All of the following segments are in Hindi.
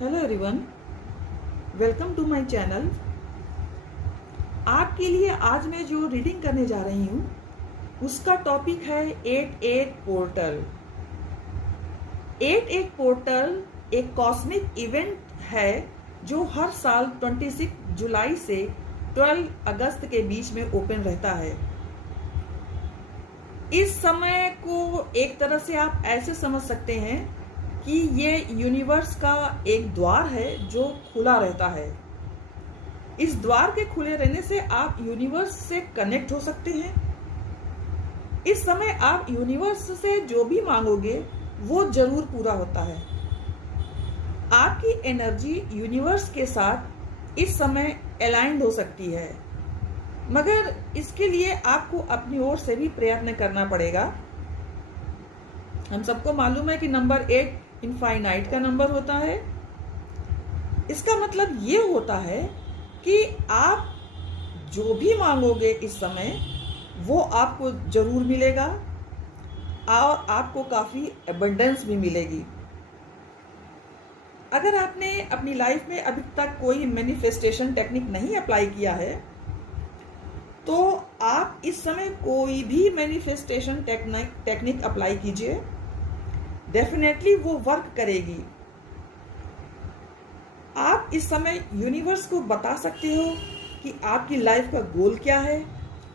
Hello everyone, welcome to my channel. आपके लिए आज मैं जो रीडिंग करने जा रही हूँ उसका टॉपिक है 88 पोर्टल। 88 पोर्टल एक कॉस्मिक इवेंट है जो हर साल 26 जुलाई से 12 अगस्त के बीच में ओपन रहता है। इस समय को एक तरह से आप ऐसे समझ सकते हैं कि ये यूनिवर्स का एक द्वार है जो खुला रहता है। इस द्वार के खुले रहने से आप यूनिवर्स से कनेक्ट हो सकते हैं। इस समय आप यूनिवर्स से जो भी मांगोगे वो जरूर पूरा होता है। आपकी एनर्जी यूनिवर्स के साथ इस समय अलाइंड हो सकती है, मगर इसके लिए आपको अपनी ओर से भी प्रयत्न करना पड़ेगा। हम सबको मालूम है कि नंबर 8 इनफाइनाइट का नंबर होता है। इसका मतलब ये होता है कि आप जो भी मांगोगे इस समय वो आपको जरूर मिलेगा और आपको काफी एबंडेंस भी मिलेगी। अगर आपने अपनी लाइफ में अभी तक कोई मैनिफेस्टेशन टेक्निक नहीं अप्लाई किया है तो आप इस समय कोई भी मैनिफेस्टेशन टेक्निक अप्लाई कीजिए, डेफिनेटली वो वर्क करेगी। आप इस समय यूनिवर्स को बता सकते हो कि आपकी लाइफ का गोल क्या है,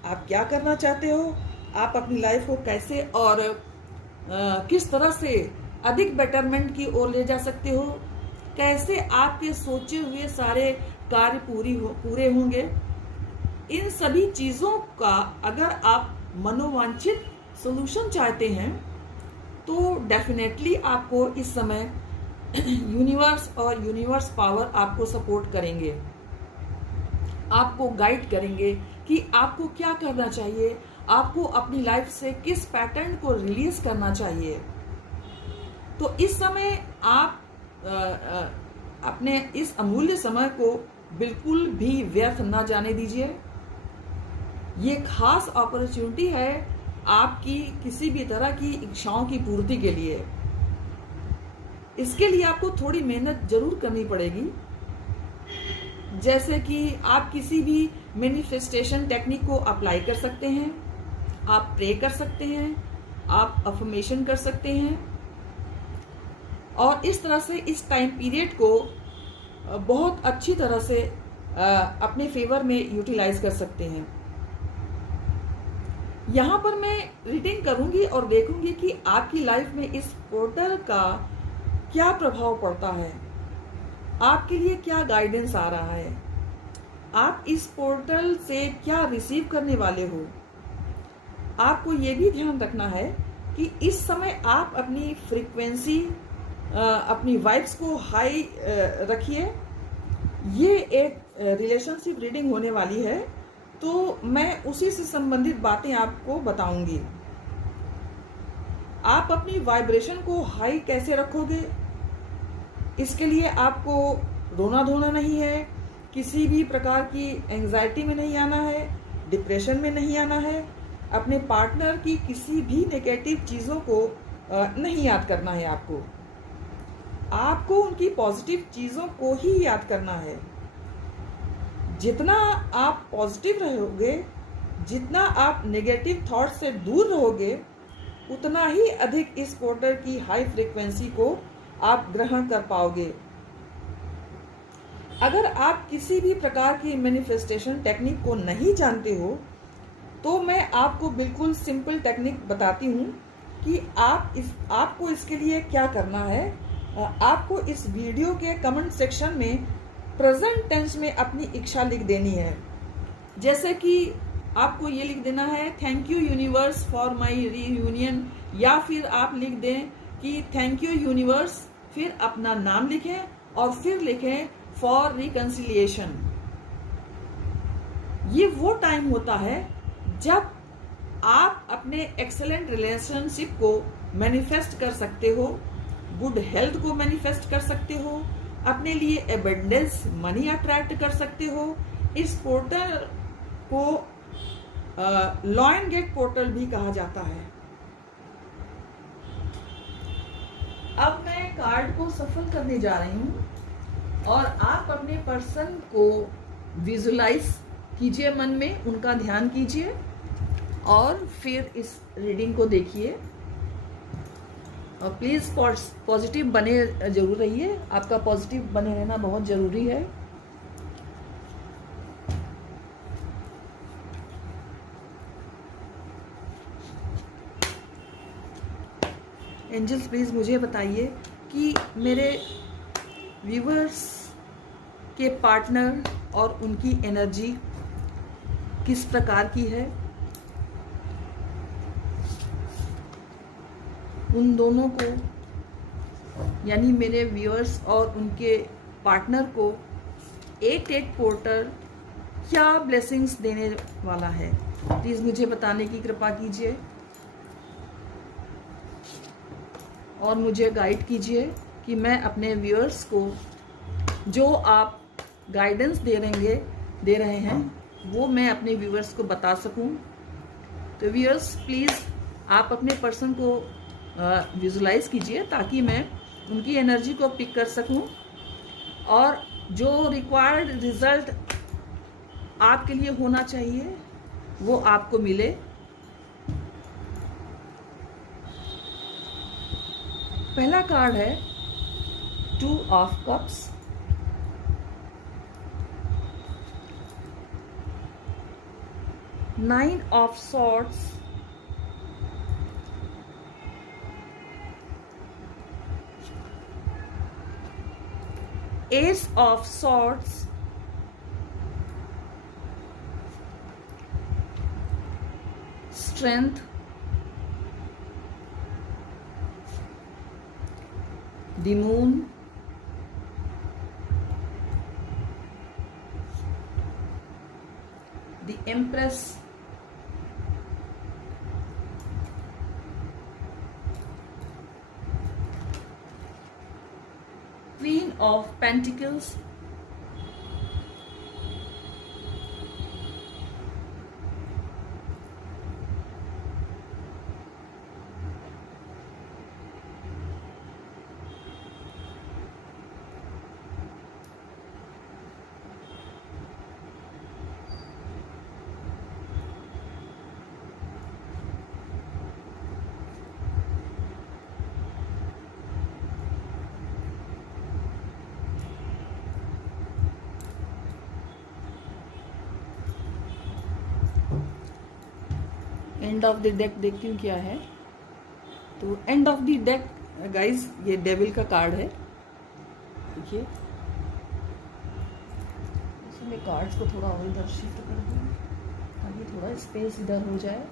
आप क्या करना चाहते हो, आप अपनी लाइफ को कैसे और किस तरह से अधिक बेटरमेंट की ओर ले जा सकते हो, कैसे आपके सोचे हुए सारे कार्य पूरे होंगे। इन सभी चीजों का अगर आप मनोवांछित सॉल्यूशन चाहते हैं तो डेफिनेटली आपको इस समय यूनिवर्स और यूनिवर्स पावर आपको सपोर्ट करेंगे, आपको गाइड करेंगे कि आपको क्या करना चाहिए, आपको अपनी लाइफ से किस पैटर्न को रिलीज करना चाहिए। तो इस समय आप अपने इस अमूल्य समय को बिल्कुल भी व्यर्थ ना जाने दीजिए। ये खास अपॉर्चुनिटी है आपकी किसी भी तरह की इच्छाओं की पूर्ति के लिए। इसके लिए आपको थोड़ी मेहनत जरूर करनी पड़ेगी, जैसे कि आप किसी भी मैनिफेस्टेशन टेक्निक को अप्लाई कर सकते हैं, आप प्रे कर सकते हैं, आप अफर्मेशन कर सकते हैं और इस तरह से इस टाइम पीरियड को बहुत अच्छी तरह से अपने फेवर में यूटिलाइज कर सकते हैं। यहाँ पर मैं रीडिंग करूंगी और देखूंगी कि आपकी लाइफ में इस पोर्टल का क्या प्रभाव पड़ता है, आपके लिए क्या गाइडेंस आ रहा है, आप इस पोर्टल से क्या रिसीव करने वाले हो। आपको ये भी ध्यान रखना है कि इस समय आप अपनी फ्रीक्वेंसी, अपनी वाइब्स को हाई रखिए। ये एक रिलेशनशिप रीडिंग होने वाली है, तो मैं उसी से संबंधित बातें आपको बताऊंगी। आप अपनी वाइब्रेशन को हाई कैसे रखोगे, इसके लिए आपको रोना धोना नहीं है, किसी भी प्रकार की एंजाइटी में नहीं आना है, डिप्रेशन में नहीं आना है, अपने पार्टनर की किसी भी नेगेटिव चीजों को नहीं याद करना है। आपको उनकी पॉजिटिव चीजों को ही याद करना है। जितना आप पॉजिटिव रहोगे, जितना आप नेगेटिव थॉट से दूर रहोगे, उतना ही अधिक इस पोर्टल की हाई फ्रीक्वेंसी को आप ग्रहण कर पाओगे। अगर आप किसी भी प्रकार की मैनिफेस्टेशन टेक्निक को नहीं जानते हो तो मैं आपको बिल्कुल सिंपल टेक्निक बताती हूँ कि आपको इसके लिए क्या करना है। आपको इस वीडियो के कमेंट सेक्शन में प्रेजेंट टेंस में अपनी इच्छा लिख देनी है। जैसे कि आपको ये लिख देना है, thank you universe for my reunion, या फिर आप लिख दें कि थैंक यू यूनिवर्स, फिर अपना नाम लिखें और फिर लिखें फॉर रिकंसिलिएशन। ये वो टाइम होता है जब आप अपने एक्सेलेंट रिलेशनशिप को मैनिफेस्ट कर सकते हो, गुड हेल्थ को मैनिफेस्ट कर सकते हो, अपने लिए एबंडेंस मनी अट्रैक्ट कर सकते हो। इस पोर्टल को लॉयन गेट पोर्टल भी कहा जाता है। अब मैं कार्ड को सफल करने जा रही हूँ। और आप अपने पर्सन को विजुलाइज कीजिए, मन में उनका ध्यान कीजिए और फिर इस रीडिंग को देखिए। और प्लीज़ पॉजिटिव बने जरूर रहिए, आपका पॉजिटिव बने रहना बहुत ज़रूरी है। एंजल्स प्लीज़ मुझे बताइए कि मेरे व्यूअर्स के पार्टनर और उनकी एनर्जी किस प्रकार की है। उन दोनों को यानी मेरे व्यूअर्स और उनके पार्टनर को 8 पोर्टर क्या ब्लेसिंग्स देने वाला है, प्लीज़ मुझे बताने की कृपा कीजिए और मुझे गाइड कीजिए कि मैं अपने व्यूअर्स को जो आप गाइडेंस दे रहे हैं वो मैं अपने व्यूअर्स को बता सकूं। तो व्यूअर्स प्लीज़ आप अपने पर्सन को विजुलाइज कीजिए ताकि मैं उनकी एनर्जी को पिक कर सकूं और जो रिक्वायर्ड रिजल्ट आपके लिए होना चाहिए वो आपको मिले। पहला कार्ड है 2 of cups, nine of swords, S of swords, strength, the moon, the empress, queen of pentacles, end of the deck देखती हूँ क्या है। तो end of the deck guys ये डेविल का कार्ड है। देखिए इसमें कार्ड्स को थोड़ा और इधर शिफ्ट कर दूँ ताकि थोड़ा स्पेस इधर हो जाए।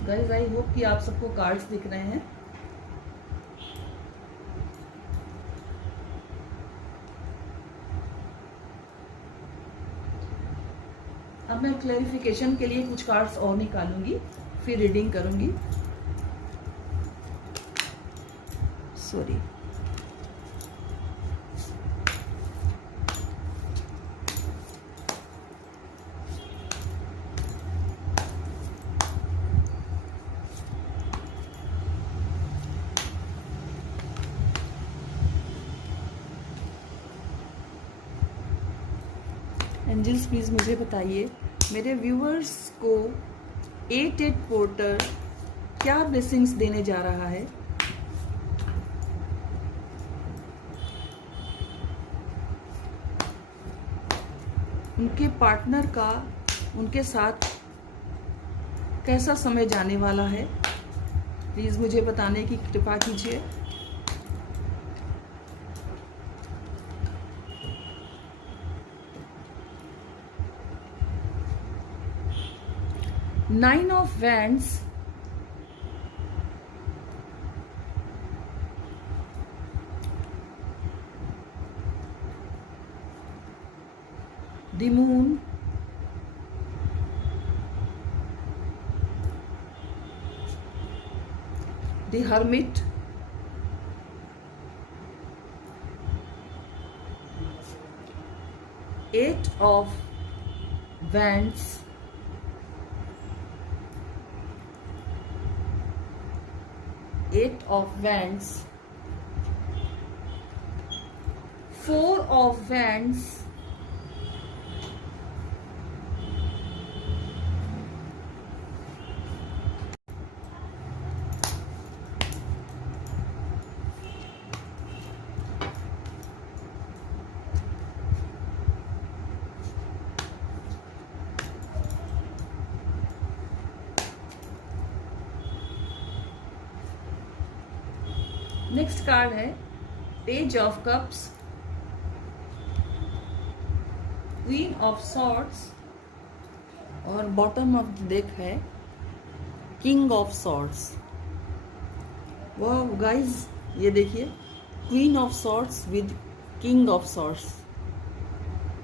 गाइस आई होप कि आप सबको कार्ड्स दिख रहे हैं। अब मैं क्लैरिफिकेशन के लिए कुछ कार्ड्स और निकालूंगी फिर रीडिंग करूंगी। सॉरी, एंजल्स प्लीज़ मुझे बताइए मेरे व्यूअर्स को 8 पोर्टर क्या ब्लेसिंग्स देने जा रहा है। उनके पार्टनर का उनके साथ कैसा समय जाने वाला है, प्लीज़ मुझे बताने की कृपा कीजिए। Nine of wands, the moon, the hermit, eight of wands, eight of wands, four of wands, next card है page of cups, queen of swords, और बॉटम ऑफ द डेक है किंग ऑफ सॉर्ड्स। वाह गाइस, ये देखिए, queen of swords with king of swords.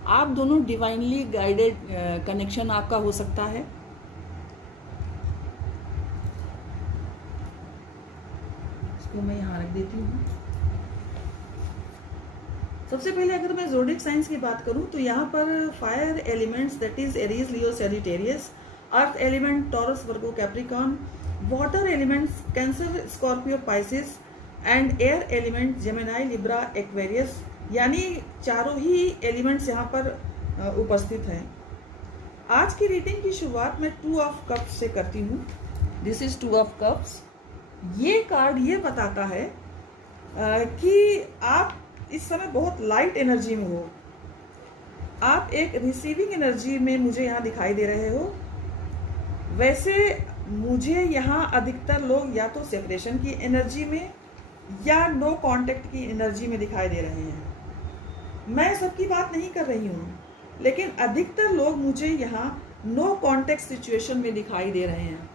आप दोनों डिवाइनली गाइडेड कनेक्शन आपका हो सकता है। इसको मैं यहाँ रख देती हूँ। सबसे पहले अगर मैं ज़ोडिएक साइंस की बात करूँ तो यहाँ पर fire elements that is Aries, Leo, Sagittarius, earth element taurus, Virgo, Capricorn, water elements cancer, Scorpio, Pisces, and air element Gemini, Libra, Aquarius, यानी चारों ही एलिमेंट्स यहाँ पर उपस्थित हैं। आज की रीडिंग की शुरुआत मैं 2 ऑफ कप्स से करती हूँ। This is 2 of cups. ये कार्ड ये बताता है कि आप इस समय बहुत लाइट एनर्जी में हो। आप एक रिसीविंग एनर्जी में मुझे यहाँ दिखाई दे रहे हो। वैसे मुझे यहाँ अधिकतर लोग या तो सेपरेशन की एनर्जी में या नो कांटेक्ट की एनर्जी में दिखाई दे रहे हैं। मैं सबकी बात नहीं कर रही हूँ, लेकिन अधिकतर लोग मुझे यहाँ नो कांटेक्ट सिचुएशन में दिखाई दे रहे हैं।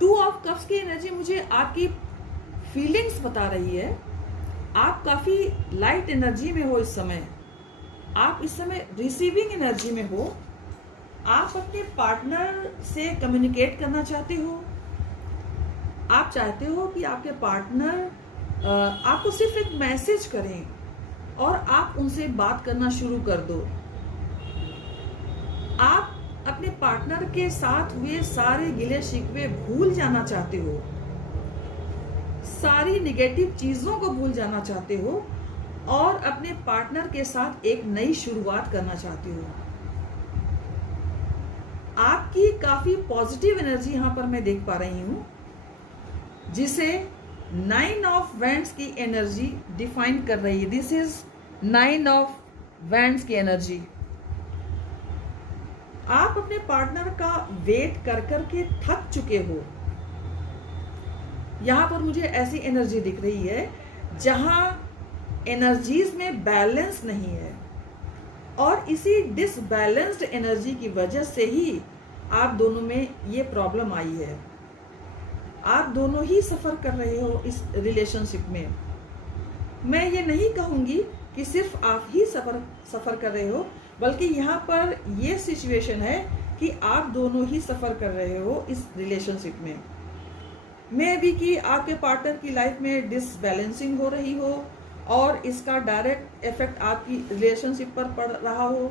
2 ऑफ कप्स की एनर्जी मुझे आपकी फीलिंग्स बता रही है। आप काफी लाइट एनर्जी में हो इस समय। आप इस समय रिसीविंग एनर्जी में हो। आप अपने पार्टनर से कम्युनिकेट करना चाहते हो। आप चाहते हो कि आपके पार्टनर आपको सिर्फ एक मैसेज करें और आप उनसे बात करना शुरू कर दो। आप अपने पार्टनर के साथ हुए सारे गिले शिकवे भूल जाना चाहते हो। सारी निगेटिव चीजों को भूल जाना चाहते हो और अपने पार्टनर के साथ एक नई शुरुआत करना चाहते हो। आपकी काफी पॉजिटिव एनर्जी यहां पर मैं देख पा रही हूं, जिसे 9 ऑफ वैंड्स की एनर्जी डिफाइन कर रही है। दिस इज 9 ऑफ वैंड्स की एनर्जी। आप अपने पार्टनर का वेट कर करके थक चुके हो। यहां पर मुझे ऐसी एनर्जी दिख रही है जहां एनर्जीज में बैलेंस नहीं है, और इसी डिसबैलेंस्ड एनर्जी की वजह से ही आप दोनों में ये प्रॉब्लम आई है। आप दोनों ही सफर कर रहे हो इस रिलेशनशिप में। मैं ये नहीं कहूंगी कि सिर्फ आप ही सफर कर रहे हो, बल्कि यहाँ पर ये सिचुएशन है कि आप दोनों ही सफर कर रहे हो इस रिलेशनशिप में। मे बी कि आपके पार्टनर की लाइफ में डिसबैलेंसिंग हो रही हो और इसका डायरेक्ट इफेक्ट आपकी रिलेशनशिप पर पड़ रहा हो।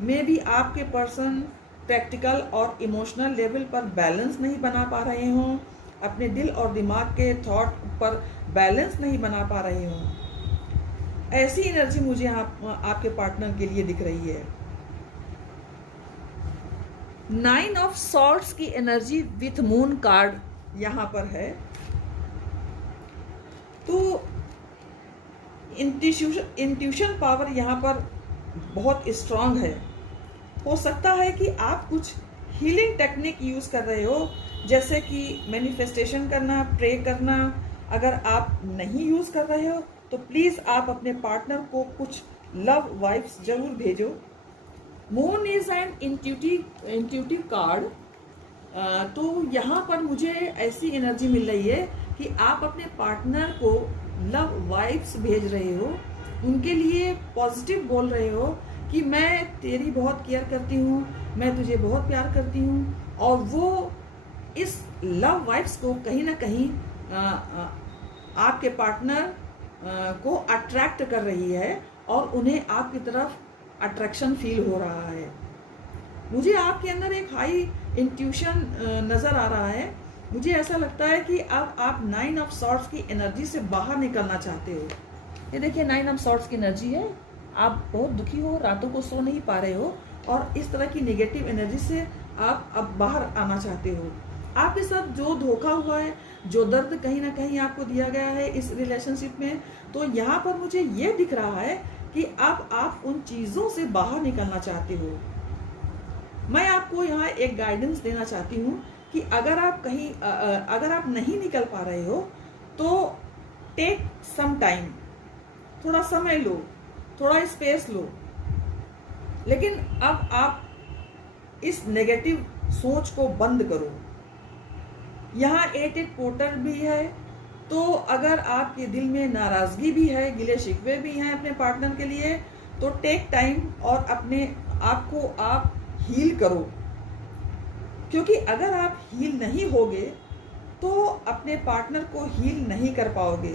मे बी आपके पर्सन प्रैक्टिकल और इमोशनल लेवल पर बैलेंस नहीं बना पा रहे हों, अपने दिल और दिमाग के थॉट पर बैलेंस नहीं बना पा रहे हों। ऐसी एनर्जी मुझे आपके पार्टनर के लिए दिख रही है। 9 ऑफ सॉर्ड्स की एनर्जी विथ मून कार्ड यहां पर है। तो इंट्यूशन पावर यहां पर बहुत स्ट्रांग है। हो सकता है कि आप कुछ हीलिंग टेक्निक यूज कर रहे हो, जैसे कि मैनिफेस्टेशन करना, प्रे करना। अगर आप नहीं यूज कर रहे हो तो प्लीज आप अपने पार्टनर को कुछ लव वाइब्स जरूर भेजो। Moon is an intuitive card. तो यहाँ पर मुझे ऐसी एनर्जी मिल रही है कि आप अपने पार्टनर को लव वाइब्स भेज रहे हो, उनके लिए पॉजिटिव बोल रहे हो कि मैं तेरी बहुत केयर करती हूँ, मैं तुझे बहुत प्यार करती हूँ, और वो इस लव वाइब्स को कहीं ना कहीं आपके पार्टनर को अट्रैक्ट कर रही है और उन्हें आपकी तरफ अट्रैक्शन फील हो रहा है। मुझे आपके अंदर एक हाई इंट्यूशन नज़र आ रहा है। मुझे ऐसा लगता है कि अब आप 9 ऑफ सॉर्ड्स की एनर्जी से बाहर निकलना चाहते हो। ये देखिए 9 ऑफ सॉर्ड्स की एनर्जी है। आप बहुत दुखी हो, रातों को सो नहीं पा रहे हो और इस तरह की नेगेटिव एनर्जी से आप अब बाहर आना चाहते हो। आपके साथ जो धोखा हुआ है, जो दर्द कहीं ना कहीं आपको दिया गया है इस रिलेशनशिप में, तो यहाँ पर मुझे ये दिख रहा है कि अब आप उन चीज़ों से बाहर निकलना चाहते हो। मैं आपको यहाँ एक गाइडेंस देना चाहती हूँ कि अगर आप नहीं निकल पा रहे हो तो टेक सम टाइम, थोड़ा समय लो, थोड़ा स्पेस लो। लेकिन अब आप इस नेगेटिव सोच को बंद करो। यहाँ 8 पोर्टर भी है, तो अगर आपके दिल में नाराजगी भी है, गिले शिकवे भी हैं अपने पार्टनर के लिए, तो टेक टाइम और अपने आप को आप हील करो। क्योंकि अगर आप हील नहीं होगे तो अपने पार्टनर को हील नहीं कर पाओगे।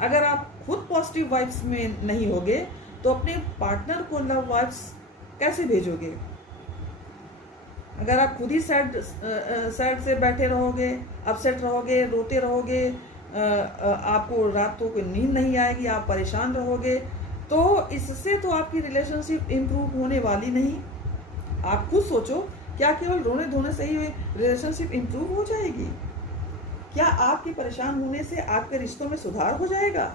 अगर आप खुद पॉजिटिव वाइब्स में नहीं होगे तो अपने पार्टनर को लव वाइब्स कैसे भेजोगे? अगर आप खुद ही सैड से बैठे रहोगे, अपसेट रहोगे, रोते रहोगे, आपको रातों को नींद नहीं आएगी, आप परेशान रहोगे, तो इससे तो आपकी रिलेशनशिप इम्प्रूव होने वाली नहीं। आप खुद सोचो, क्या केवल रोने धोने से ही रिलेशनशिप इम्प्रूव हो जाएगी? क्या आपके परेशान होने से आपके रिश्तों में सुधार हो जाएगा?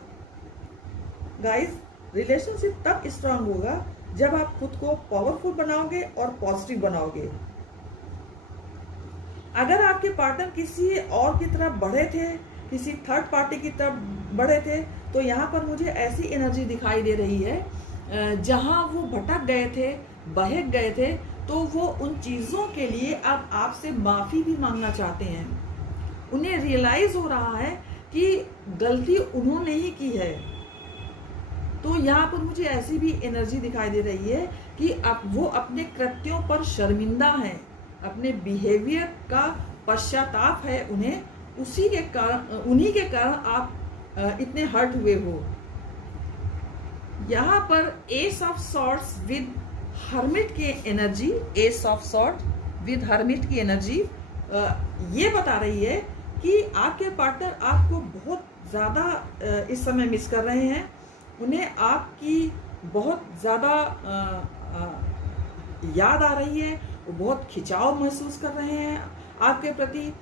गाइस, रिलेशनशिप तब स्ट्रांग होगा जब आप खुद को पावरफुल बनाओगे और पॉजिटिव बनाओगे। अगर आपके पार्टनर किसी और की तरफ बढ़े थे, किसी थर्ड पार्टी की तरफ बढ़े थे, तो यहाँ पर मुझे ऐसी एनर्जी दिखाई दे रही है जहाँ वो भटक गए थे, बहक गए थे, तो वो उन चीज़ों के लिए अब आपसे माफ़ी भी मांगना चाहते हैं। उन्हें रियलाइज़ हो रहा है कि गलती उन्होंने ही की है। तो यहाँ पर मुझे ऐसी भी एनर्जी दिखाई दे रही है कि अब वो अपने कृत्यों पर शर्मिंदा हैं, अपने बिहेवियर का पश्चाताप है उन्हें, उन्हीं के कारण आप इतने हर्ट हुए हो। यहाँ पर ace of swords with hermit की energy, ace of sword with hermit की एनर्जी ये बता रही है कि आपके पार्टनर आपको बहुत ज़्यादा इस समय मिस कर रहे हैं। उन्हें आपकी बहुत ज़्यादा याद आ रही है, वो बहुत खिंचाव महसूस कर रहे हैं आपके प्रति,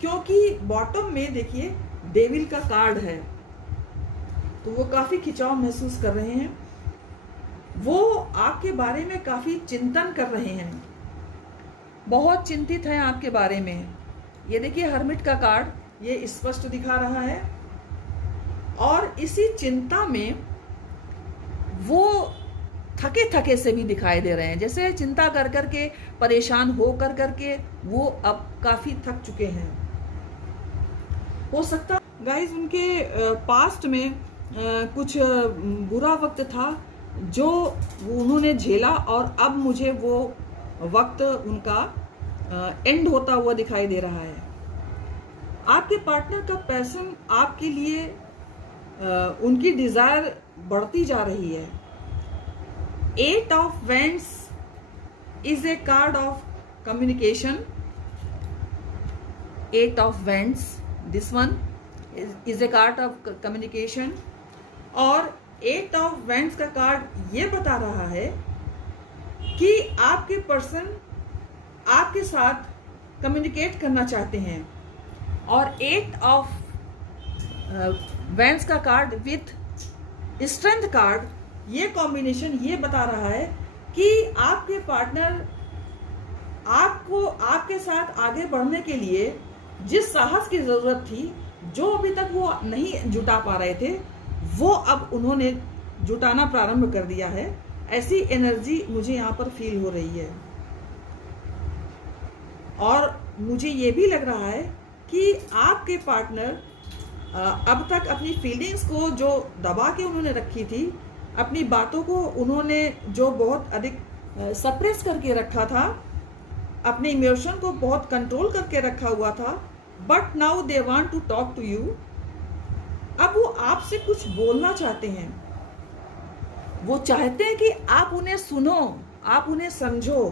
क्योंकि बॉटम में देखिए डेविल का कार्ड है, तो वो काफ़ी खिंचाव महसूस कर रहे हैं। वो आपके बारे में काफ़ी चिंतन कर रहे हैं, बहुत चिंतित हैं आपके बारे में। ये देखिए हर्मिट का कार्ड ये स्पष्ट दिखा रहा है, और इसी चिंता में वो थके थके से भी दिखाई दे रहे हैं, जैसे चिंता कर कर के, परेशान हो कर कर के वो अब काफ़ी थक चुके हैं। हो सकता गाइस उनके पास्ट में कुछ बुरा वक्त था जो उन्होंने झेला, और अब मुझे वो वक्त उनका एंड होता हुआ दिखाई दे रहा है। आपके पार्टनर का पैशन आपके लिए उनकी डिज़ायर बढ़ती जा रही है। 8 of vends is a card of communication. 8 of vends, this one is a card of communication, और 8 ऑफ वेंड्स का कार्ड ये बता रहा है कि आपके पर्सन आपके साथ कम्युनिकेट करना चाहते हैं। और 8 ऑफ वेंड्स का कार्ड विथ स्ट्रेंथ कार्ड, ये कॉम्बिनेशन ये बता रहा है कि आपके पार्टनर आपको आपके साथ आगे बढ़ने के लिए जिस साहस की ज़रूरत थी, जो अभी तक वो नहीं जुटा पा रहे थे, वो अब उन्होंने जुटाना प्रारंभ कर दिया है। ऐसी एनर्जी मुझे यहाँ पर फील हो रही है। और मुझे ये भी लग रहा है कि आपके पार्टनर अब तक अपनी फीलिंग्स को जो दबा के उन्होंने रखी थी, अपनी बातों को उन्होंने जो बहुत अधिक सप्रेस करके रखा था, अपने इमोशन को बहुत कंट्रोल करके रखा हुआ था, but now they want to talk to you. अब वो आपसे कुछ बोलना चाहते हैं, वो चाहते हैं कि आप उन्हें सुनो, आप उन्हें समझो।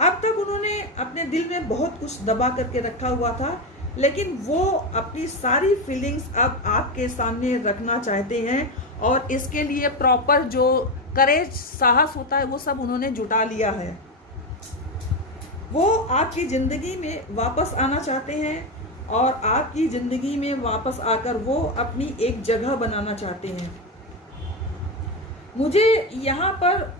अब तक उन्होंने अपने दिल में बहुत कुछ दबा करके रखा हुआ था, लेकिन वो अपनी सारी फीलिंग्स अब आपके सामने रखना चाहते हैं, और इसके लिए प्रॉपर जो करेज, साहस होता है, वो सब उन्होंने जुटा लिया है। वो आपकी जिंदगी में वापस आना चाहते हैं, और आपकी जिंदगी में वापस आकर वो अपनी एक जगह बनाना चाहते हैं। मुझे यहाँ पर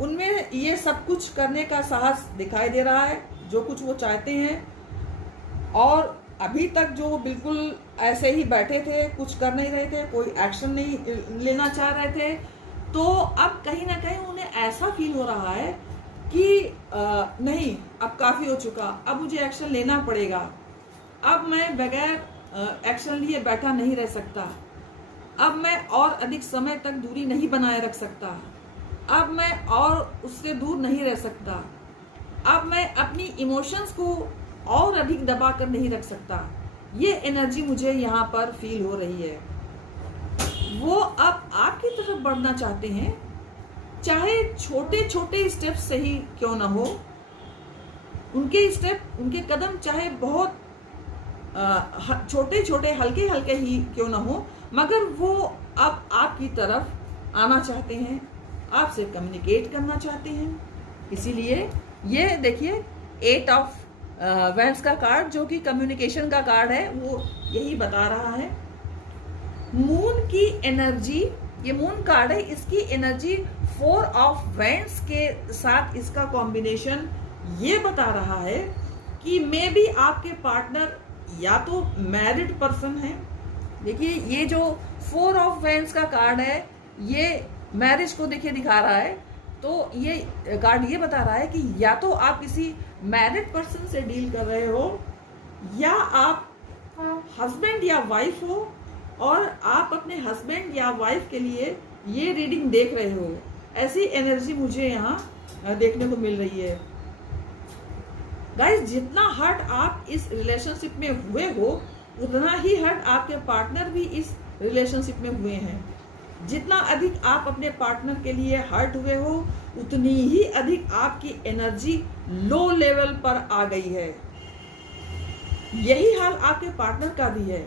उनमें ये सब कुछ करने का साहस दिखाई दे रहा है, जो कुछ वो चाहते हैं। और अभी तक जो वो बिल्कुल ऐसे ही बैठे थे, कुछ कर नहीं रहे थे, कोई एक्शन नहीं लेना चाह रहे थे, तो अब कहीं ना कहीं उन्हें ऐसा फील हो रहा है कि नहीं, अब काफ़ी हो चुका, अब मुझे एक्शन लेना पड़ेगा, अब मैं बगैर एक्शन लिए बैठा नहीं रह सकता, अब मैं और अधिक समय तक दूरी नहीं बनाए रख सकता, अब मैं और उससे दूर नहीं रह सकता, अब मैं अपनी इमोशंस को और अधिक दबा कर नहीं रख सकता। ये एनर्जी मुझे यहाँ पर फील हो रही है। वो अब आपकी तरफ बढ़ना चाहते हैं, चाहे छोटे छोटे स्टेप से ही क्यों ना हो। उनके स्टेप, उनके कदम चाहे बहुत छोटे छोटे, हल्के हल्के ही क्यों ना हो, मगर वो अब आपकी तरफ आना चाहते हैं, आपसे कम्युनिकेट करना चाहते हैं। इसीलिए ये देखिए 8 ऑफ वैंड्स का कार्ड, जो कि कम्युनिकेशन का कार्ड है, वो यही बता रहा है। मून की एनर्जी, ये मून कार्ड है, इसकी एनर्जी 4 ऑफ वैंड्स के साथ इसका कॉम्बिनेशन ये बता रहा है कि मे बी आपके पार्टनर या तो मैरिड पर्सन है। देखिए ये जो 4 ऑफ वैंड्स का कार्ड है, ये मैरिज को देखिए दिखा रहा है। तो ये कार्ड ये बता रहा है कि या तो आप किसी मैरिड पर्सन से डील कर रहे हो, या आप हस्बैंड या वाइफ हो, और आप अपने हस्बैंड या वाइफ के लिए ये रीडिंग देख रहे हो। ऐसी एनर्जी मुझे यहाँ देखने को मिल रही है। गाइस, जितना हर्ट आप इस रिलेशनशिप में हुए हो, उतना ही हर्ट आपके पार्टनर भी इस रिलेशनशिप में हुए हैं। जितना अधिक आप अपने पार्टनर के लिए हर्ट हुए हो, उतनी ही अधिक आपकी एनर्जी लो लेवल पर आ गई है। यही हाल आपके पार्टनर का भी है।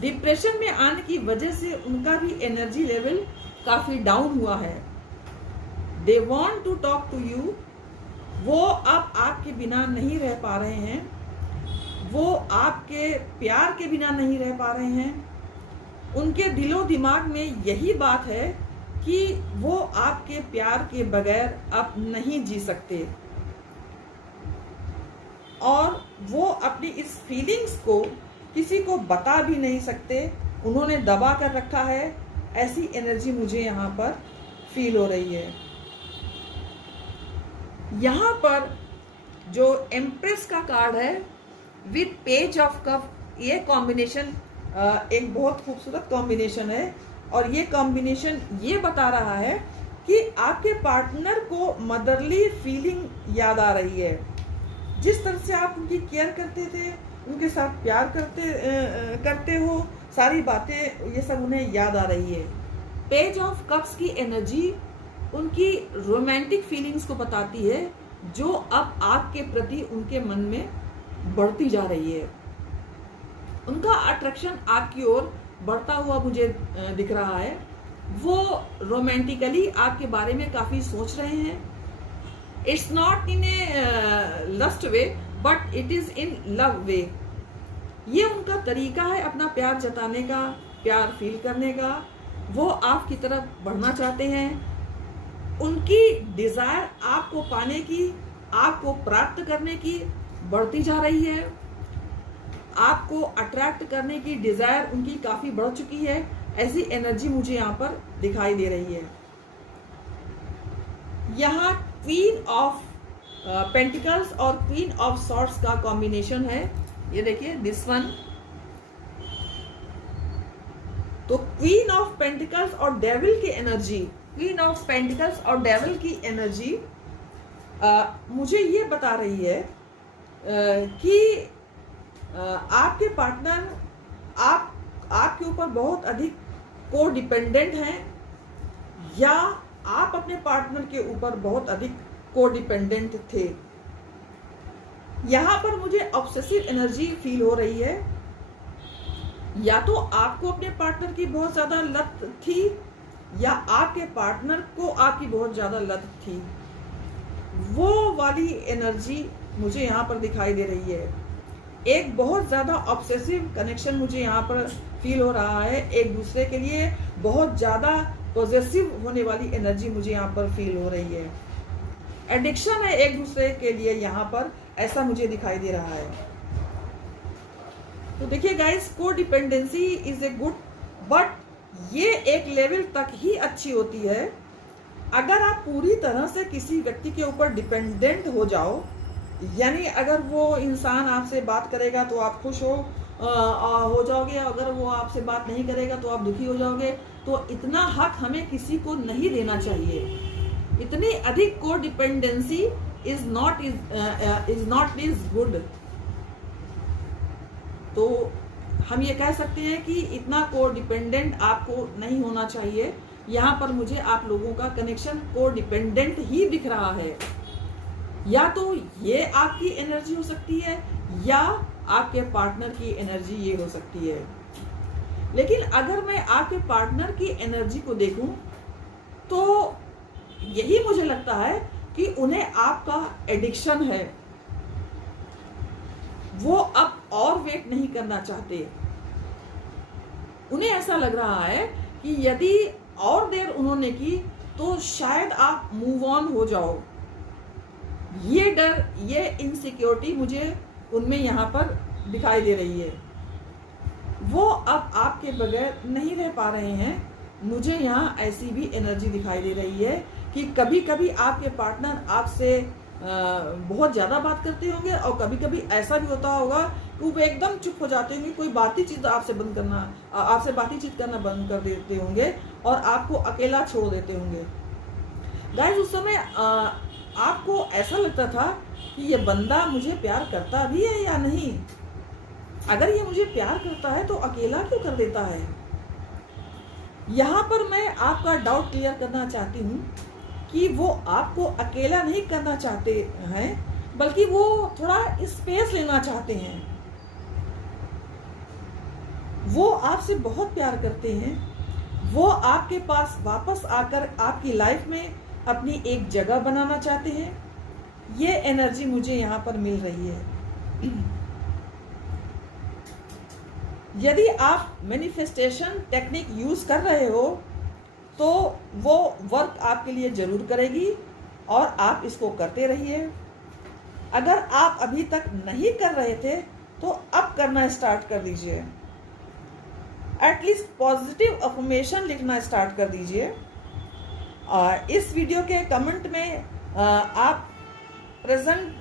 डिप्रेशन में आने की वजह से उनका भी एनर्जी लेवल काफी डाउन हुआ है। They want to talk to you. वो अब आपके बिना नहीं रह पा रहे हैं, वो आपके प्यार के बिना नहीं रह पा रहे हैं। उनके दिलो दिमाग में यही बात है कि वो आपके प्यार के बगैर अब नहीं जी सकते, और वो अपनी इस फीलिंग्स को किसी को बता भी नहीं सकते, उन्होंने दबा कर रखा है। ऐसी एनर्जी मुझे यहाँ पर फील हो रही है। यहाँ पर जो एम्प्रेस का कार्ड है विथ पेज ऑफ कप, ये कॉम्बिनेशन एक बहुत खूबसूरत कॉम्बिनेशन है, और ये कॉम्बिनेशन ये बता रहा है कि आपके पार्टनर को मदरली फीलिंग याद आ रही है। जिस तरह से आप उनकी केयर करते थे, उनके साथ प्यार करते हो, सारी बातें ये सब उन्हें याद आ रही है। पेज ऑफ कप्स की एनर्जी उनकी रोमांटिक फीलिंग्स को बताती है, जो अब आपके प्रति उनके मन में बढ़ती जा रही है। उनका अट्रैक्शन आपकी ओर बढ़ता हुआ मुझे दिख रहा है। वो रोमांटिकली आपके बारे में काफी सोच रहे हैं। It's not in a lust way, but it is in love way. ये उनका तरीका है अपना प्यार जताने का, प्यार फील करने का। वो आपकी तरफ बढ़ना चाहते हैं। उनकी डिजायर आपको पाने की, आपको प्राप्त करने की बढ़ती जा रही है। आपको अट्रैक्ट करने की डिजायर उनकी काफी बढ़ चुकी है। ऐसी एनर्जी मुझे यहाँ पर दिखाई दे रही है। यहाँ क्वीन ऑफ पेंटिकल्स और क्वीन ऑफ सॉर्ड्स का कॉम्बिनेशन है। ये देखिए दिस वन। तो क्वीन ऑफ पेंटिकल्स और डेविल की एनर्जी, क्वीन ऑफ पेंटिकल्स और डेविल की एनर्जी मुझे ये बता रही है कि आपके पार्टनर आपके ऊपर बहुत अधिक को डिपेंडेंट हैं, या आप अपने पार्टनर के ऊपर बहुत अधिक को डिपेंडेंट थे। यहां पर मुझे ऑब्सेसिव एनर्जी फील हो रही है। या तो आपको अपने पार्टनर की बहुत ज्यादा लत थी, या आपके पार्टनर को आपकी बहुत ज्यादा लत थी। वो वाली एनर्जी मुझे यहाँ पर दिखाई दे रही है। एक बहुत ज्यादा ऑब्सेसिव कनेक्शन मुझे यहाँ पर फील हो रहा है। एक दूसरे के लिए बहुत ज्यादा पॉजिटिव होने वाली एनर्जी मुझे यहाँ पर फील हो रही है। एडिक्शन है एक दूसरे के लिए यहाँ पर, ऐसा मुझे दिखाई दे रहा है। तो देखिए गाइस, को dependency is a good, but ये एक लेवल तक ही अच्छी होती है। अगर आप पूरी तरह से किसी व्यक्ति के ऊपर डिपेंडेंट हो जाओ, यानी अगर वो इंसान आपसे बात करेगा तो आप खुश हो जाओगे, अगर वो आपसे बात नहीं करेगा तो आप दुखी हो जाओगे, तो इतना हक हमें किसी को नहीं देना चाहिए। इतनी अधिक को डिपेंडेंसी इज नॉट गुड। तो हम ये कह सकते हैं कि इतना को डिपेंडेंट आपको नहीं होना चाहिए। यहाँ पर मुझे आप लोगों का कनेक्शन को डिपेंडेंट ही दिख रहा है। या तो ये आपकी एनर्जी हो सकती है, या आपके पार्टनर की एनर्जी ये हो सकती है। लेकिन अगर मैं आपके पार्टनर की एनर्जी को देखूं, तो यही मुझे लगता है कि उन्हें आपका एडिक्शन है। वो अब और वेट नहीं करना चाहते। उन्हें ऐसा लग रहा है कि यदि और देर उन्होंने की तो शायद आप मूव ऑन हो जाओ। ये डर, ये इनसिक्योरिटी मुझे उनमें यहाँ पर दिखाई दे रही है। वो अब आपके बगैर नहीं रह पा रहे हैं। मुझे यहाँ ऐसी भी एनर्जी दिखाई दे रही है कि कभी कभी आपके पार्टनर आपसे बहुत ज़्यादा बात करते होंगे, और कभी कभी ऐसा भी होता होगा कि वो एकदम चुप हो जाते होंगे, कोई बातचीत आपसे बातचीत करना बंद कर देते होंगे और आपको अकेला छोड़ देते होंगे। गाइस, उस समय आपको ऐसा लगता था कि ये बंदा मुझे प्यार करता भी है या नहीं। अगर ये मुझे प्यार करता है तो अकेला क्यों कर देता है। यहाँ पर मैं आपका डाउट क्लियर करना चाहती हूँ कि वो आपको अकेला नहीं करना चाहते हैं, बल्कि वो थोड़ा स्पेस लेना चाहते हैं। वो आपसे बहुत प्यार करते हैं। वो आपके पास वापस आकर आपकी लाइफ में अपनी एक जगह बनाना चाहते हैं। ये एनर्जी मुझे यहाँ पर मिल रही है। यदि आप मैनिफेस्टेशन टेक्निक यूज कर रहे हो तो वो वर्क आपके लिए जरूर करेगी, और आप इसको करते रहिए। अगर आप अभी तक नहीं कर रहे थे तो अब करना स्टार्ट कर दीजिए। एटलीस्ट पॉजिटिव अफर्मेशन लिखना स्टार्ट कर दीजिए। इस वीडियो के कमेंट में आप प्रेजेंट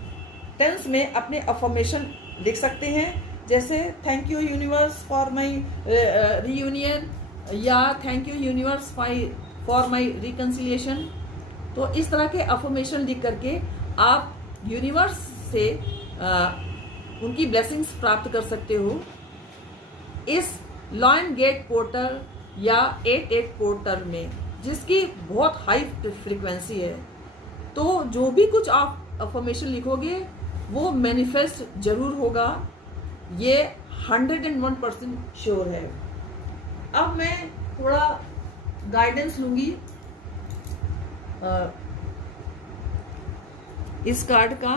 टेंस में अपने अफर्मेशन लिख सकते हैं, जैसे thank you universe for my reunion, या thank you universe for my reconciliation. तो इस तरह के अफर्मेशन लिख करके आप यूनिवर्स से उनकी ब्लेसिंग्स प्राप्त कर सकते हो। इस लॉयन गेट पोर्टल या 88 पोर्टल में, जिसकी बहुत हाई फ्रीक्वेंसी है, तो जो भी कुछ आप अफर्मेशन लिखोगे वो मैनिफेस्ट जरूर होगा। ये 101% श्योर है। अब मैं थोड़ा गाइडेंस लूंगी इस कार्ड का।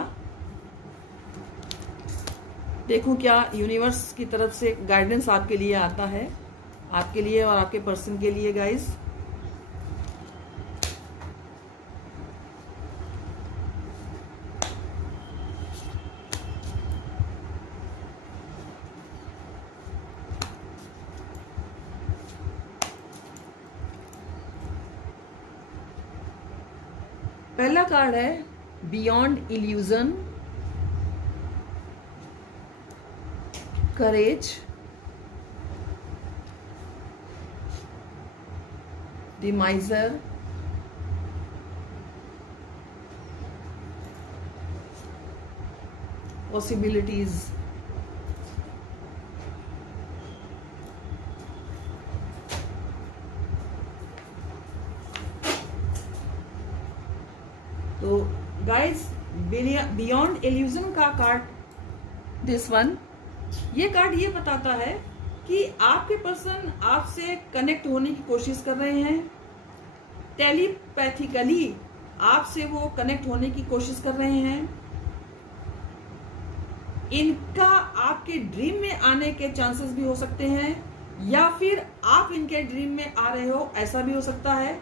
देखूं क्या यूनिवर्स की तरफ से गाइडेंस आपके लिए आता है, आपके लिए और आपके पर्सन के लिए गाइस। पहला कार्ड है beyond illusion, courage, the माइजर, possibilities. तो गाइस, बियॉन्ड इल्यूजन का कार्ड, दिस वन, ये कार्ड ये बताता है कि आपके पर्सन आपसे कनेक्ट होने की कोशिश कर रहे हैं, टेलीपैथिकली आपसे वो कनेक्ट होने की कोशिश कर रहे हैं। इनका आपके ड्रीम में आने के चांसेस भी हो सकते हैं, या फिर आप इनके ड्रीम में आ रहे हो, ऐसा भी हो सकता है।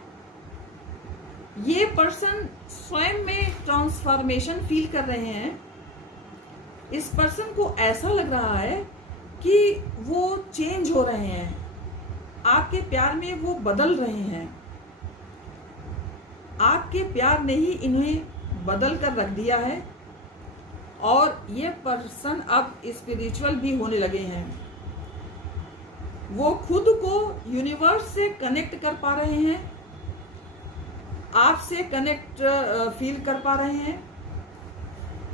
ये पर्सन स्वयं में ट्रांसफॉर्मेशन फील कर रहे हैं। इस पर्सन को ऐसा लग रहा है कि वो चेंज हो रहे हैं, आपके प्यार में वो बदल रहे हैं। आपके प्यार ने ही इन्हें बदल कर रख दिया है, और ये पर्सन अब स्पिरिचुअल भी होने लगे हैं। वो खुद को यूनिवर्स से कनेक्ट कर पा रहे हैं, आपसे कनेक्ट फील कर पा रहे हैं।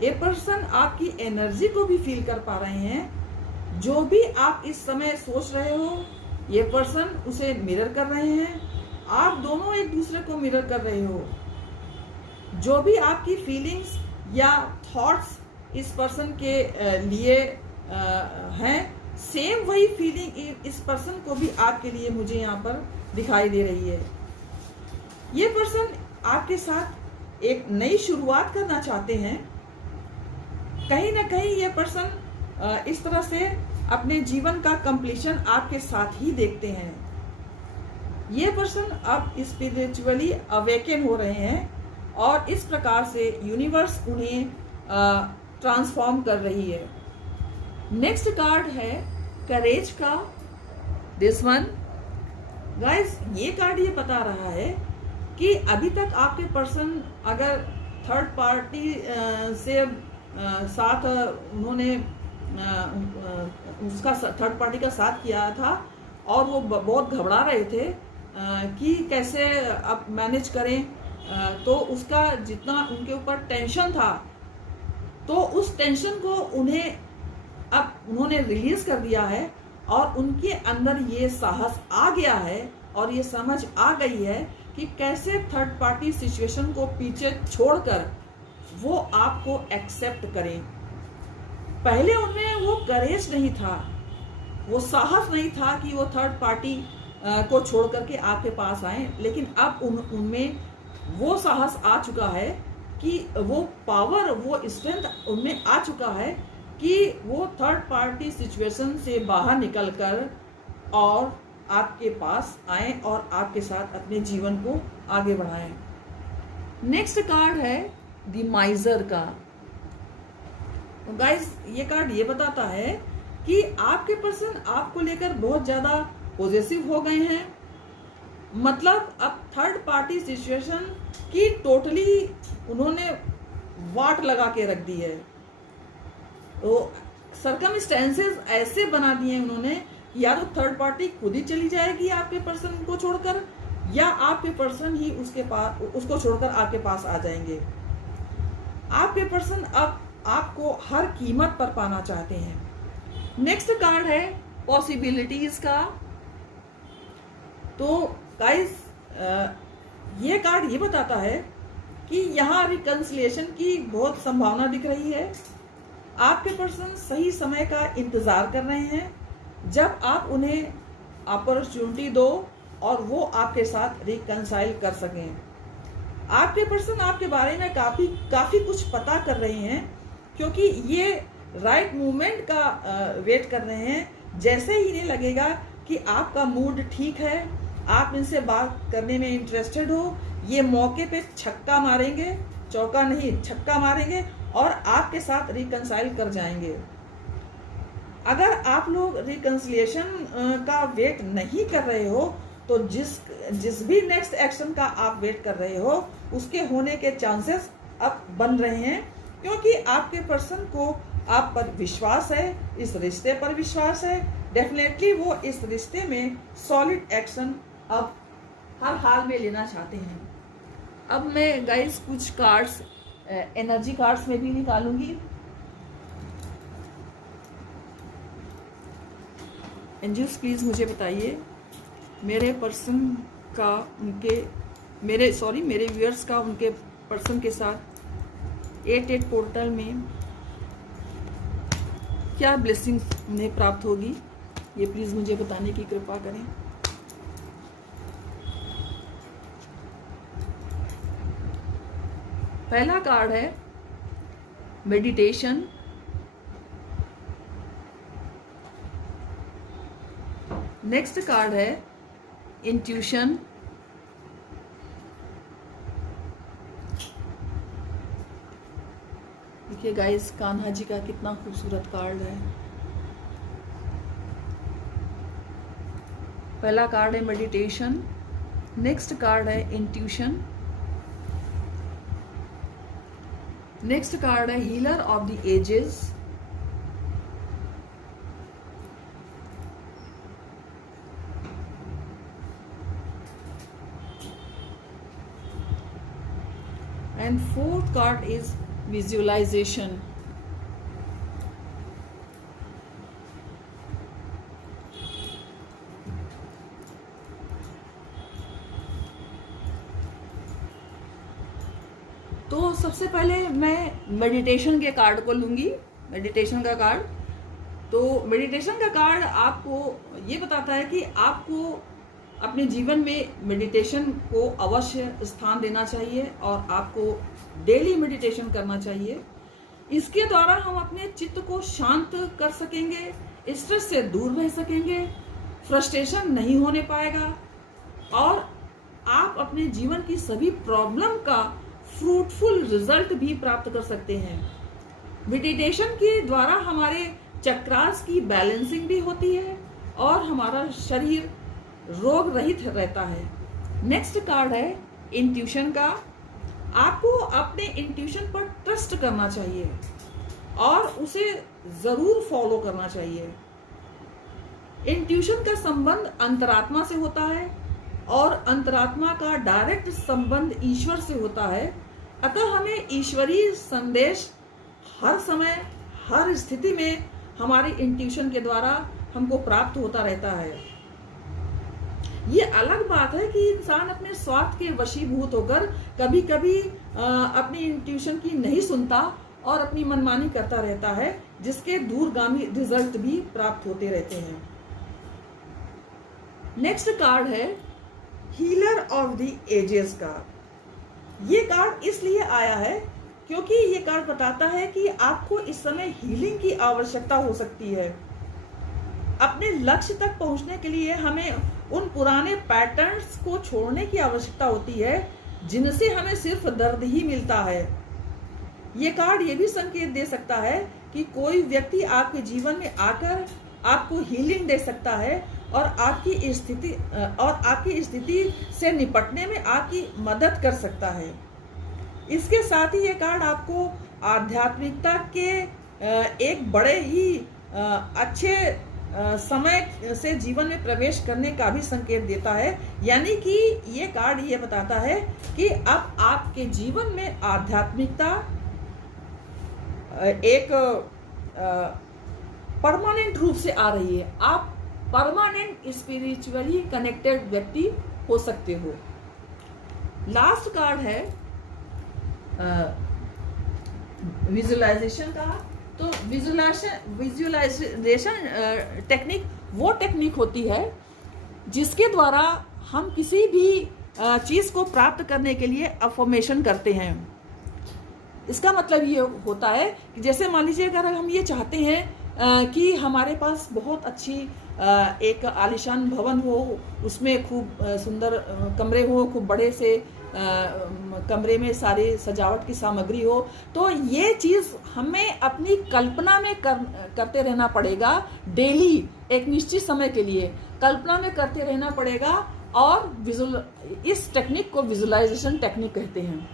ये पर्सन आपकी एनर्जी को भी फील कर पा रहे हैं। जो भी आप इस समय सोच रहे हो, ये पर्सन उसे मिरर कर रहे हैं। आप दोनों एक दूसरे को मिरर कर रहे हो। जो भी आपकी फीलिंग्स या थॉट्स इस पर्सन के लिए हैं, सेम वही फीलिंग इस पर्सन को भी आपके लिए मुझे यहाँ पर दिखाई दे रही है। ये पर्सन आपके साथ एक नई शुरुआत करना चाहते हैं। कहीं ना कहीं ये पर्सन इस तरह से अपने जीवन का कंप्लीशन आपके साथ ही देखते हैं। ये पर्सन अब स्पिरिचुअली अवेकन हो रहे हैं, और इस प्रकार से यूनिवर्स उन्हें ट्रांसफॉर्म कर रही है। नेक्स्ट कार्ड है करेज का, दिस वन। गाइस, ये कार्ड ये बता रहा है कि अभी तक आपके पर्सन अगर थर्ड पार्टी से साथ उन्होंने उसका थर्ड पार्टी का साथ किया था, और वो बहुत घबरा रहे थे कि कैसे अब मैनेज करें, तो उसका जितना उनके ऊपर टेंशन था, तो उस टेंशन को अब उन्होंने रिलीज कर दिया है, और उनके अंदर ये साहस आ गया है और ये समझ आ गई है कि कैसे थर्ड पार्टी सिचुएशन को पीछे छोड़कर वो आपको एक्सेप्ट करें। पहले उनमें वो करेज नहीं था, वो साहस नहीं था कि वो थर्ड पार्टी को छोड़ करके आपके पास आए, लेकिन अब उनमें वो साहस आ चुका है कि वो पावर, वो स्ट्रेंथ उनमें आ चुका है कि वो थर्ड पार्टी सिचुएशन से बाहर निकलकर और आपके पास आए और आपके साथ अपने जीवन को आगे बढ़ाएं। नेक्स्ट कार्ड है द माइजर का। गाइस, ये कार्ड ये बताता है कि आपके पर्सन आपको लेकर बहुत ज्यादा पॉजिटिव हो गए हैं। मतलब अब थर्ड पार्टी सिचुएशन की टोटली उन्होंने वाट लगा के रख दी है। तो सर्कमस्टेंसेस ऐसे बना दिए उन्होंने, या तो थर्ड पार्टी खुद ही चली जाएगी आपके पर्सन को छोड़कर, या आपके पर्सन ही उसको छोड़कर आपके पास आ जाएंगे। आपके पर्सन अब आपको हर कीमत पर पाना चाहते हैं। नेक्स्ट कार्ड है पॉसिबिलिटीज का। तो गाइस, ये कार्ड ये बताता है कि यहाँ रिकंसिलिएशन की बहुत संभावना दिख रही है। आपके पर्सन सही समय का इंतजार कर रहे हैं जब आप उन्हें अपॉर्चुनिटी दो और वो आपके साथ रिकंसाइल कर सकें। आपके पर्सन आपके बारे में काफी कुछ पता कर रहे हैं, क्योंकि ये राइट मूवमेंट का वेट कर रहे हैं। जैसे ही इन्हें लगेगा कि आपका मूड ठीक है, आप इनसे बात करने में इंटरेस्टेड हो, ये मौके पे छक्का मारेंगे, चौका नहीं छक्का मारेंगे और आपके साथ रिकंसाइल कर जाएंगे। अगर आप लोग रिकंसिलिएशन का वेट नहीं कर रहे हो, तो जिस भी नेक्स्ट एक्शन का आप वेट कर रहे हो, उसके होने के चांसेस अब बन रहे हैं, क्योंकि आपके पर्सन को आप पर विश्वास है, इस रिश्ते पर विश्वास है। डेफिनेटली वो इस रिश्ते में सॉलिड एक्शन अब हर हाल में लेना चाहते हैं। अब मैं गाइस कुछ कार्ड्स एनर्जी कार्ड्स में भी निकालूंगी। एंजल्स प्लीज़ मुझे बताइए मेरे पर्सन का मेरे व्यूअर्स का उनके पर्सन के साथ 8-8 पोर्टल में क्या ब्लेसिंग्स उन्हें प्राप्त होगी, ये प्लीज़ मुझे बताने की कृपा करें। पहला कार्ड है मेडिटेशन, नेक्स्ट कार्ड है इंट्यूशन, देखिए गाइस कान्हा जी का कितना खूबसूरत कार्ड है। पहला कार्ड है मेडिटेशन, नेक्स्ट कार्ड है इंट्यूशन, नेक्स्ट कार्ड है healer of the ages, and fourth card is visualization. तो सबसे पहले मैं मेडिटेशन के कार्ड को लूंगी। मेडिटेशन का कार्ड, तो मेडिटेशन का कार्ड आपको ये बताता है कि आपको अपने जीवन में मेडिटेशन को अवश्य स्थान देना चाहिए और आपको डेली मेडिटेशन करना चाहिए। इसके द्वारा हम अपने चित्त को शांत कर सकेंगे, स्ट्रेस से दूर रह सकेंगे, फ्रस्ट्रेशन नहीं होने पाएगा और आप अपने जीवन की सभी प्रॉब्लम का फ्रूटफुल रिजल्ट भी प्राप्त कर सकते हैं। मेडिटेशन के द्वारा हमारे चक्रास की बैलेंसिंग भी होती है और हमारा शरीर रोग रहित रहता है। नेक्स्ट कार्ड है इंट्यूशन का। आपको अपने इंट्यूशन पर ट्रस्ट करना चाहिए और उसे जरूर फॉलो करना चाहिए। इंट्यूशन का संबंध अंतरात्मा से होता है और अंतरात्मा का डायरेक्ट संबंध ईश्वर से होता है। अतः हमें ईश्वरीय संदेश हर समय हर स्थिति में हमारी इंट्यूशन के द्वारा हमको प्राप्त होता रहता है। ये अलग बात है कि इंसान अपने स्वार्थ के वशीभूत होकर कभी कभी अपनी इंट्यूशन की नहीं सुनता और अपनी मनमानी करता रहता है, जिसके दूरगामी रिजल्ट भी प्राप्त होते रहते हैं। नेक्स्ट कार्ड है हीलर ऑफ द एजेस का। ये कार्ड इसलिए आया है क्योंकि ये कार्ड बताता है कि आपको इस समय हीलिंग की आवश्यकता हो सकती है। अपने लक्ष्य तक पहुंचने के लिए हमें उन पुराने पैटर्न्स को छोड़ने की आवश्यकता होती है जिनसे हमें सिर्फ दर्द ही मिलता है। ये कार्ड ये भी संकेत दे सकता है कि कोई व्यक्ति आपके जीवन में आकर आपको हीलिंग दे सकता है और आपकी स्थिति से निपटने में आपकी मदद कर सकता है। इसके साथ ही ये कार्ड आपको आध्यात्मिकता के एक बड़े ही अच्छे समय से जीवन में प्रवेश करने का भी संकेत देता है। यानी कि ये कार्ड ये बताता है कि अब आपके जीवन में आध्यात्मिकता एक परमानेंट रूप से आ रही है। आप परमानेंट स्पिरिचुअली कनेक्टेड व्यक्ति हो सकते हो। लास्ट कार्ड है विजुअलाइजेशन का। तो विजुअलाइजेशन टेक्निक वो टेक्निक होती है जिसके द्वारा हम किसी भी चीज़ को प्राप्त करने के लिए अफर्मेशन करते हैं। इसका मतलब ये होता है कि जैसे मान लीजिए अगर हम ये चाहते हैं कि हमारे पास बहुत अच्छी एक आलीशान भवन हो, उसमें खूब सुंदर कमरे हो, खूब बड़े से कमरे में सारी सजावट की सामग्री हो, तो ये चीज़ हमें अपनी कल्पना में करते रहना पड़ेगा। डेली एक निश्चित समय के लिए कल्पना में करते रहना पड़ेगा और इस टेक्निक को विजुअलाइजेशन टेक्निक कहते हैं।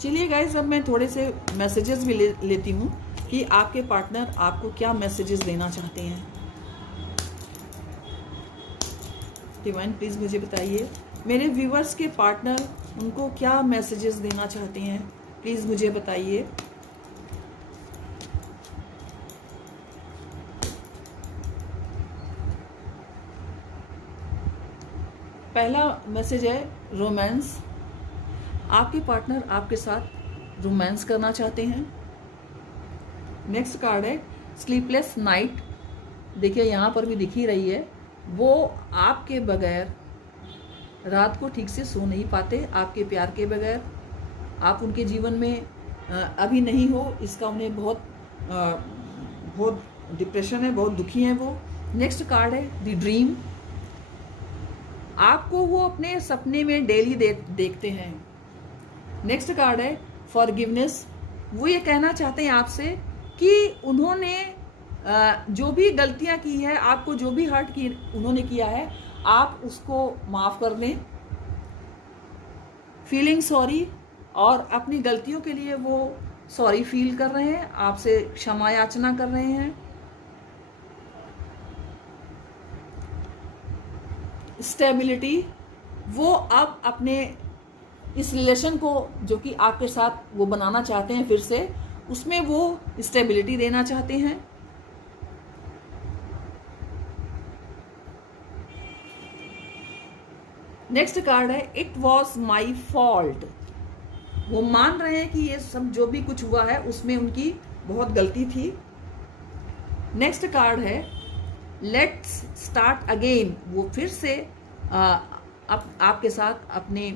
चलिए गाइस, अब मैं थोड़े से मैसेजेस भी लेती हूँ कि आपके पार्टनर आपको क्या मैसेजेस देना चाहते हैं। डिवाइन प्लीज़ मुझे बताइए मेरे व्यूवर्स के पार्टनर उनको क्या मैसेजेस देना चाहते हैं, प्लीज़ मुझे बताइए। पहला मैसेज है रोमांस। आपके पार्टनर आपके साथ रोमांस करना चाहते हैं। नेक्स्ट कार्ड है स्लीपलेस नाइट। देखिए यहाँ पर भी दिख ही रही है, वो आपके बगैर रात को ठीक से सो नहीं पाते, आपके प्यार के बगैर। आप उनके जीवन में अभी नहीं हो, इसका उन्हें बहुत डिप्रेशन है, बहुत दुखी हैं वो। नेक्स्ट कार्ड है द ड्रीम। आपको वो अपने सपने में डेली देखते हैं। नेक्स्ट कार्ड है फॉरगिवनेस। वो ये कहना चाहते हैं आपसे कि उन्होंने जो भी गलतियां की है, आपको जो भी हर्ट की उन्होंने किया है, आप उसको माफ़ कर दें। फीलिंग सॉरी, और अपनी गलतियों के लिए वो सॉरी फील कर रहे हैं, आपसे क्षमा याचना कर रहे हैं। स्टेबिलिटी, वो अब अपने इस रिलेशन को जो कि आपके साथ वो बनाना चाहते हैं फिर से, उसमें वो स्टेबिलिटी देना चाहते हैं। नेक्स्ट कार्ड है इट वॉज माई फॉल्ट। वो मान रहे हैं कि ये सब जो भी कुछ हुआ है उसमें उनकी बहुत गलती थी। नेक्स्ट कार्ड है लेट्स स्टार्ट अगेन। वो फिर से आपके साथ अपने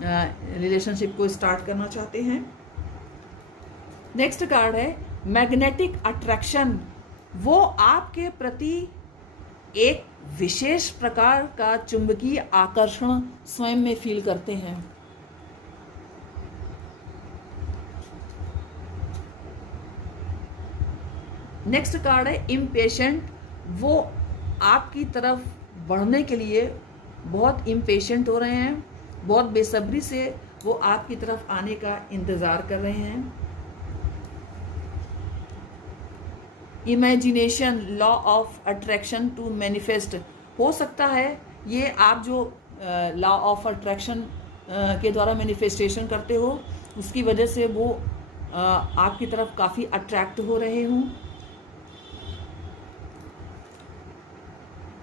रिलेशनशिप को स्टार्ट करना चाहते हैं। नेक्स्ट कार्ड है मैग्नेटिक अट्रैक्शन। वो आपके प्रति एक विशेष प्रकार का चुंबकीय आकर्षण स्वयं में फील करते हैं। नेक्स्ट कार्ड है इम्पेशेंट। वो आपकी तरफ बढ़ने के लिए बहुत इम्पेशेंट हो रहे हैं, बहुत बेसब्री से वो आपकी तरफ आने का इंतज़ार कर रहे हैं। Imagination, law of attraction to manifest. हो सकता है ये आप जो लॉ ऑफ अट्रैक्शन के द्वारा मैनिफेस्टेशन करते हो, उसकी वजह से वो आपकी तरफ काफ़ी अट्रैक्ट हो रहे हों।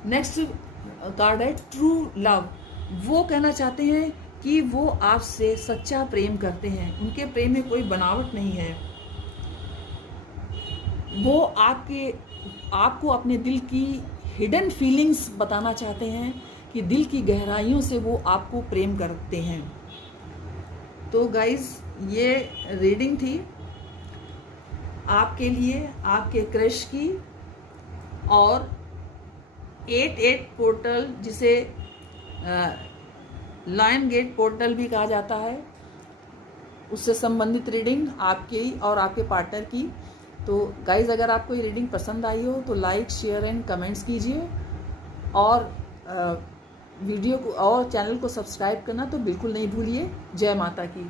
नेक्स्ट कार्ड है ट्रू लव। वो कहना चाहते हैं कि वो आपसे सच्चा प्रेम करते हैं, उनके प्रेम में कोई बनावट नहीं है। वो आपको अपने दिल की हिडन फीलिंग्स बताना चाहते हैं कि दिल की गहराइयों से वो आपको प्रेम करते हैं। तो गाइज, ये रीडिंग थी आपके लिए, आपके क्रश की, और 88 पोर्टल, जिसे लायन गेट पोर्टल भी कहा जाता है, उससे संबंधित रीडिंग आपकी और आपके पार्टनर की। तो गाइज़, अगर आपको ये रीडिंग पसंद आई हो तो लाइक, शेयर एंड कमेंट्स कीजिए, और वीडियो को और चैनल को सब्सक्राइब करना तो बिल्कुल नहीं भूलिए। जय माता की।